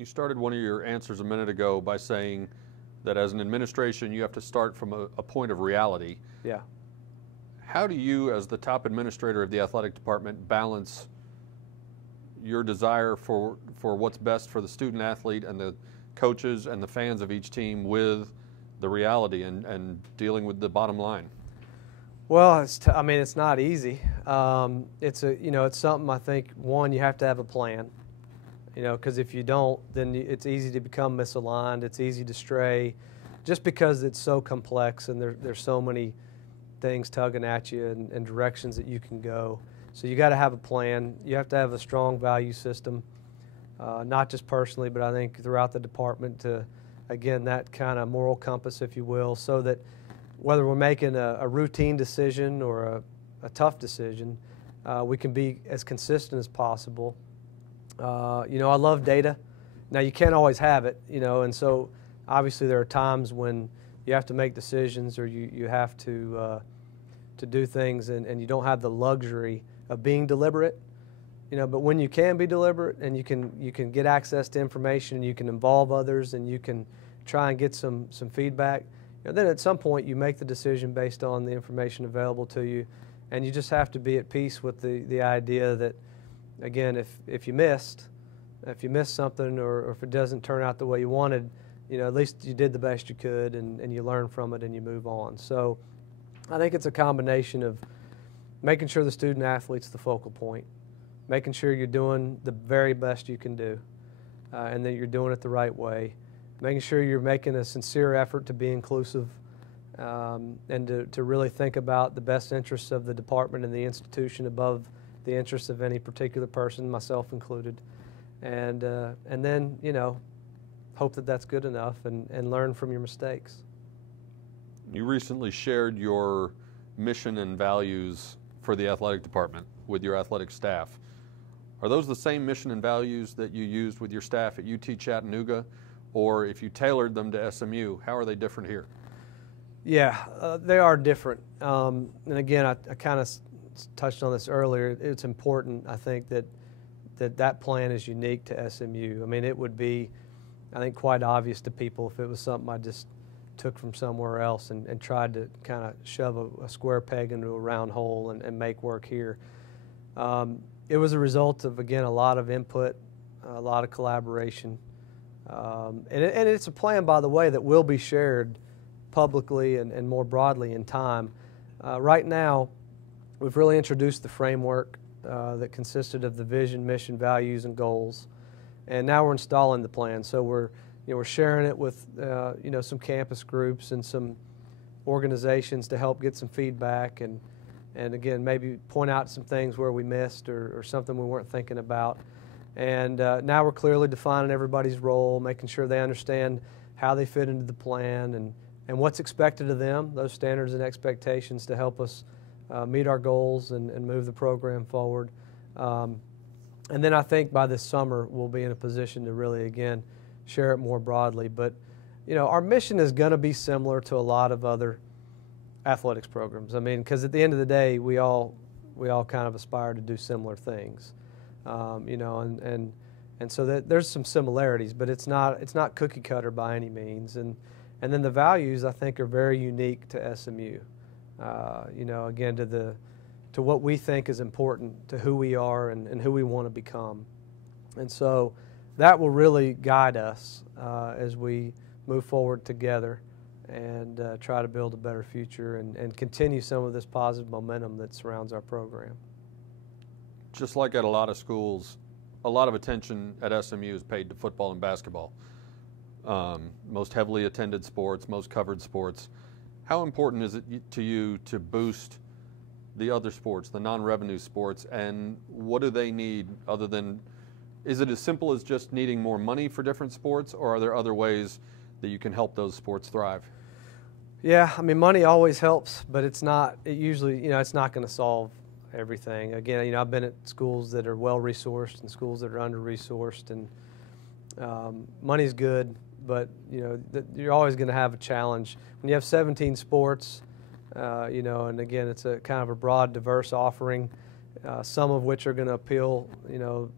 You started one of your answers a minute ago by saying that as an administration, you have to start from a point of reality. Yeah. How do you, as the top administrator of the athletic department, balance your desire for what's best for the student athlete and the coaches and the fans of each team with the reality and dealing with the bottom line? Well, I mean, it's not easy. It's something I think, one, you have to have a plan, because if you don't, then it's easy to become misaligned. It's easy to stray just because it's so complex and there's so many things tugging at you and directions that you can go. So you got to have a plan. You have to have a strong value system, not just personally, but I think throughout the department to, again, that kind of moral compass, if you will, so that whether we're making a routine decision or a tough decision, we can be as consistent as possible. I love data. Now, you can't always have it, and so obviously there are times when you have to make decisions or you have to do things and you don't have the luxury of being deliberate, but when you can be deliberate and you can get access to information and you can involve others and you can try and get some feedback, then at some point you make the decision based on the information available to you, and you just have to be at peace with the idea that, again, if you missed something or if it doesn't turn out the way you wanted, at least you did the best you could and you learn from it and you move on. So I think it's a combination of making sure the student athlete's the focal point, making sure you're doing the very best you can do, and that you're doing it the right way, making sure you're making a sincere effort to be inclusive, and to really think about the best interests of the department and the institution above the interests of any particular person, myself included, and then hope that that's good enough and learn from your mistakes. You recently shared your mission and values for the athletic department with your athletic staff. Are those the same mission and values that you used with your staff at UT Chattanooga? Or if you tailored them to SMU, how are they different here? Yeah, they are different. And again, I kind of touched on this earlier. It's important, I think, that plan is unique to SMU. I mean, it would be, I think, quite obvious to people if it was something I just took from somewhere else and tried to kind of shove a square peg into a round hole and make work here. It was a result of, again, a lot of input, a lot of collaboration. And it's a plan, by the way, that will be shared publicly and more broadly in time. Right now, we've really introduced the framework that consisted of the vision, mission, values, and goals. And now we're installing the plan. So we're sharing it with some campus groups and some organizations to help get some feedback and again, maybe point out some things where we missed or something we weren't thinking about. And now we're clearly defining everybody's role, making sure they understand how they fit into the plan and what's expected of them, those standards and expectations to help us meet our goals and move the program forward. And then I think by this summer we'll be in a position to really, again, share it more broadly. But, our mission is going to be similar to a lot of other athletics programs. I mean, because at the end of the day, we all kind of aspire to do similar things. And so there's some similarities, but it's not cookie cutter by any means. And then the values, I think, are very unique to SMU. Again, to what we think is important, to who we are and who we want to become. And so that will really guide us as we move forward together and try to build a better future and continue some of this positive momentum that surrounds our program. Just like at a lot of schools, a lot of attention at SMU is paid to football and basketball. Most heavily attended sports, most covered sports. How important is it to you to boost the other sports, the non-revenue sports, and what do they need other than, is it as simple as just needing more money for different sports, or are there other ways that you can help those sports thrive? Yeah, I mean, money always helps, but it's not, it's not going to solve everything. Again, I've been at schools that are well-resourced and schools that are under-resourced, and money's good, but, you're always going to have a challenge. When you have 17 sports, and again, it's a kind of a broad, diverse offering, some of which are going to appeal,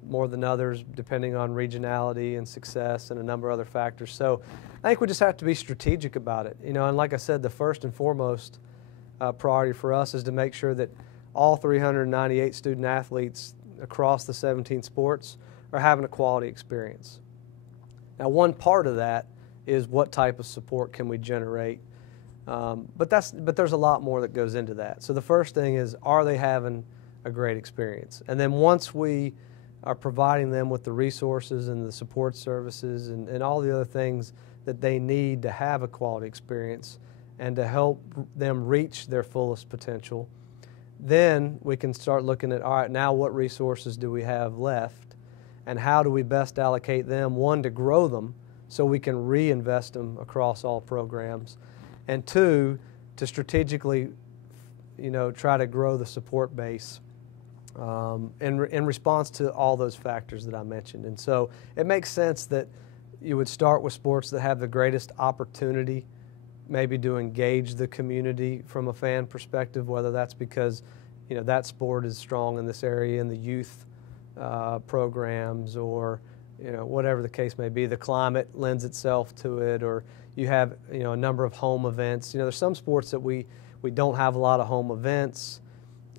more than others, depending on regionality and success and a number of other factors. So I think we just have to be strategic about it. And like I said, the first and foremost priority for us is to make sure that all 398 student athletes across the 17 sports are having a quality experience. Now, one part of that is what type of support can we generate, but there's a lot more that goes into that. So the first thing is, are they having a great experience? And then once we are providing them with the resources and the support services and all the other things that they need to have a quality experience and to help them reach their fullest potential, then we can start looking at, all right, now what resources do we have left, and how do we best allocate them, one, to grow them so we can reinvest them across all programs, and two, to strategically try to grow the support base in response to all those factors that I mentioned. And so it makes sense that you would start with sports that have the greatest opportunity maybe to engage the community from a fan perspective, whether that's because that sport is strong in this area in the youth programs, or whatever the case may be. The climate lends itself to it, or you have a number of home events. There's some sports that we don't have a lot of home events.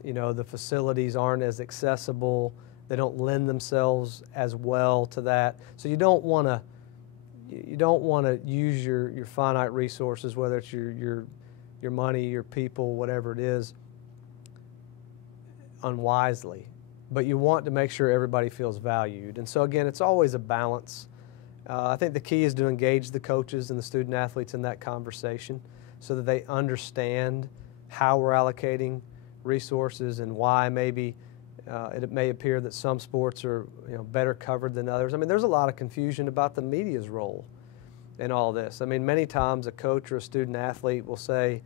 The facilities aren't as accessible. They don't lend themselves as well to that. So you don't want to use your finite resources, whether it's your money, your people, whatever it is, unwisely. But you want to make sure everybody feels valued. And so again, it's always a balance. I think the key is to engage the coaches and the student athletes in that conversation so that they understand how we're allocating resources and why maybe it may appear that some sports are better covered than others. I mean, there's a lot of confusion about the media's role in all this. I mean, many times a coach or a student athlete will say,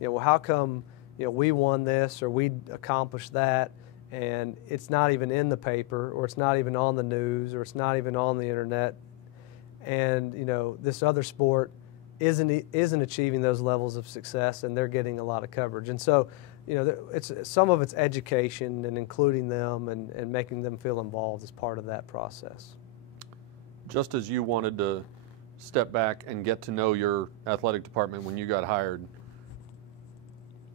well, how come we won this or we accomplished that, and it's not even in the paper, or it's not even on the news, or it's not even on the internet, and this other sport isn't achieving those levels of success, and they're getting a lot of coverage. And so some of it's education and including them and making them feel involved as part of that process. Just as you wanted to step back and get to know your athletic department when you got hired,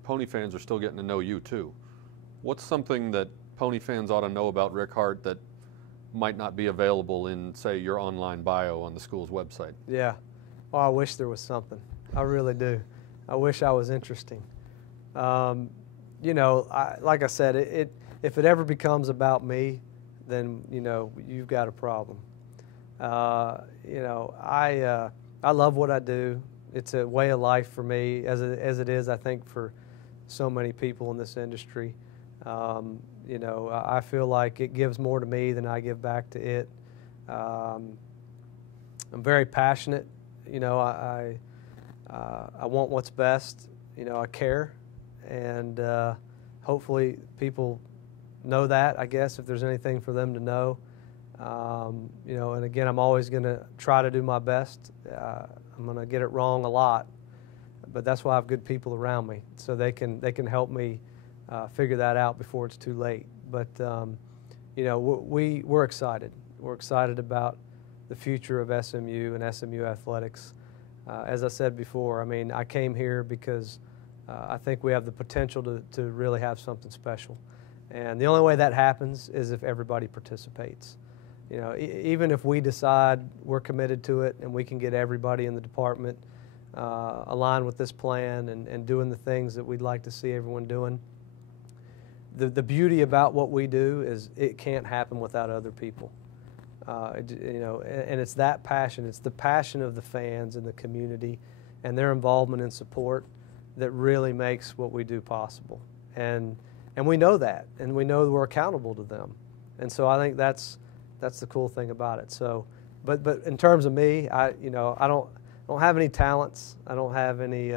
Pony fans are still getting to know you too. What's something that Pony fans ought to know about Rick Hart that might not be available in, say, your online bio on the school's website? Yeah. Well, I wish there was something. I really do. I wish I was interesting. Like I said, if it ever becomes about me, then you've got a problem. I love what I do. It's a way of life for me, as it is, I think, for so many people in this industry. I feel like it gives more to me than I give back to it. I'm very passionate. I want what's best. I care, and hopefully people know that, I guess, if there's anything for them to know. And again, I'm always going to try to do my best. I'm going to get it wrong a lot, but that's why I have good people around me, so they can help me figure that out before it's too late. But we're excited. We're excited about the future of SMU and SMU athletics. As I said before, I mean, I came here because I think we have the potential to really have something special. And the only way that happens is if everybody participates. Even if we decide we're committed to it and we can get everybody in the department aligned with this plan and doing the things that we'd like to see everyone doing, the beauty about what we do is it can't happen without other people. And it's that passion. It's the passion of the fans and the community and their involvement and support that really makes what we do possible. And we know that, and we know we're accountable to them. And so I think that's the cool thing about it. So, but in terms of me, I don't have any talents. I don't have any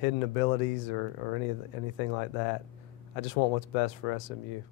hidden abilities or anything like that. I just want what's best for SMU.